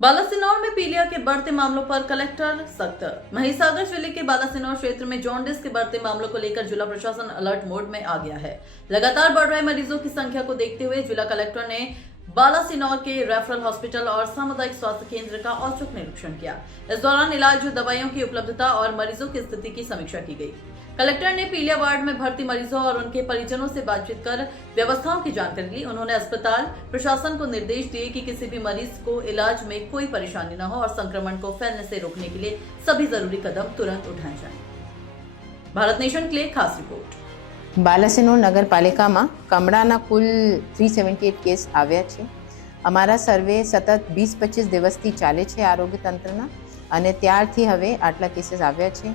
बालासिनौर में पीलिया के बढ़ते मामलों पर कलेक्टर सख्त। महिसागर जिले के बालासिनौर क्षेत्र में जॉन्डिस के बढ़ते मामलों को लेकर जिला प्रशासन अलर्ट मोड में आ गया है। लगातार बढ़ रहे मरीजों की संख्या को देखते हुए जिला कलेक्टर ने बालासिनौर के रेफरल हॉस्पिटल और सामुदायिक स्वास्थ्य केंद्र का औचक निरीक्षण किया। इस दौरान इलाज, दवाइयों की उपलब्धता और मरीजों की स्थिति की समीक्षा की गई। कलेक्टर ने पीलिया वार्ड में भर्ती मरीजों और उनके परिजनों से बातचीत कर व्यवस्थाओं की जानकारी ली। उन्होंने अस्पताल प्रशासन को निर्देश दिए कि किसी भी मरीज को इलाज में कोई परेशानी न हो और संक्रमण को फैलने से रोकने के लिए सभी जरूरी कदम तुरंत उठाए जाएं। भारत नेशन के लिए खास रिपोर्ट। બાલાસિનોર નગરપાલિકામાં કમળાના કુલ 378 કેસ આવ્યા છે। અમારા સર્વે સતત 20-25 દિવસથી ચાલે છે આરોગ્ય તંત્રના, અને ત્યારથી હવે આટલા કેસીસ આવ્યા છે।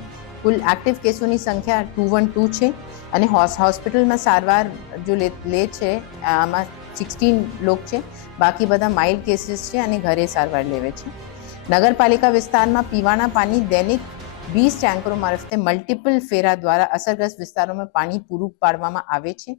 કુલ એક્ટિવ કેસોની સંખ્યા 212 છે, અને હોસ્પિટલમાં સારવાર જો લે છે આમાં 16 લોક છે, બાકી બધા માઇલ્ડ કેસીસ છે અને ઘરે સારવાર લેવે છે। નગરપાલિકા વિસ્તારમાં પીવાના પાણી દૈનિક 20 ટેન્કરો મારફતે મલ્ટિપલ ફેરા દ્વારા અસરગ્રસ્ત વિસ્તારોમાં પાણી પૂરું પાડવામાં આવે છે।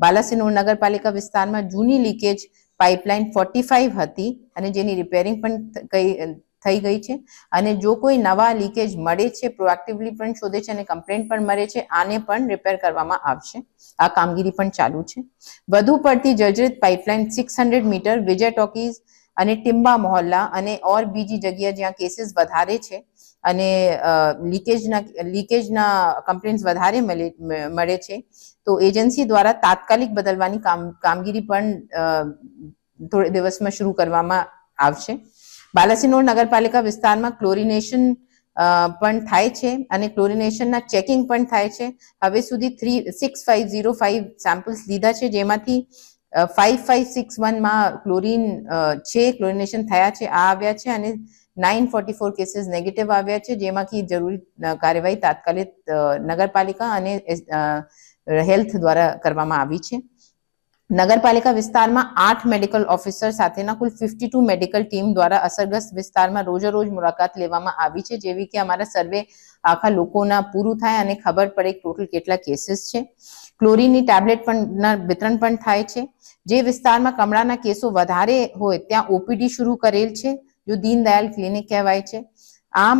બાલાસિનોર નગરપાલિકા વિસ્તારમાં જૂની લીકેજ પાઇપલાઇન 45 હતી અને જેની રિપેરિંગ પણ થઈ ગઈ છે, અને જો કોઈ નવા લીકેજ મળે છે પ્રોએક્ટિવલી પણ શોધે છે અને કમ્પ્લેન્ટ પણ મળે છે, આને પણ રિપેર કરવામાં આવશે। આ કામગીરી પણ ચાલુ છે। વધુ પડતી જર્જરિત પાઇપલાઇન 600 મીટર વિજય ટોકીઝ અને ટિમ્બા મોહલ્લા અને ઓર બીજી જગ્યા જ્યાં કેસીસ વધારે છે અને લીકેજના કમ્પ્લેન્ટ્સ વધારે મળે છે, તો એજન્સી દ્વારા તાત્કાલિક બદલવાની કામગીરી પણ થોડા દિવસમાં શરૂ કરવામાં આવશે। બાલાસિનોર નગરપાલિકા વિસ્તારમાં ક્લોરિનેશન પણ થાય છે અને ક્લોરિનેશનના ચેકિંગ પણ થાય છે। હવે સુધી 6505 સેમ્પલ્સ લીધા છે, જેમાંથી 5561માં ક્લોરિનેશન થયા છે, આ આવ્યા છે, અને 944 કેસીસ નેગેટિવ આવ્યા છે, જેમાં की જરૂરી કાર્યવાહી તાત્કાલિક નગરપાલિકા અને હેલ્થ દ્વારા કરવામાં આવી છે। નગરપાલિકા વિસ્તારમાં 8 મેડિકલ ઓફિસર સાથેના કુલ 52 મેડિકલ ટીમ દ્વારા અસરગ્રસ્ત વિસ્તારમાં રોજ મુલાકાત લેવામાં આવી છે, જેવી કે અમારા સર્વે આખા લોકોના પૂરું થાય અને ખબર પડે ટોટલ કેટલા કેસીસ છે। ક્લોરીનની ટેબ્લેટ પણ વિતરણ પણ થાય છે। જે વિસ્તારમાં કમળાના કેસો વધારે હોય ત્યાં ઓપીડી શરૂ કરેલ છે, जो दीनदयाल क्लिनिक कहवाय छे। आम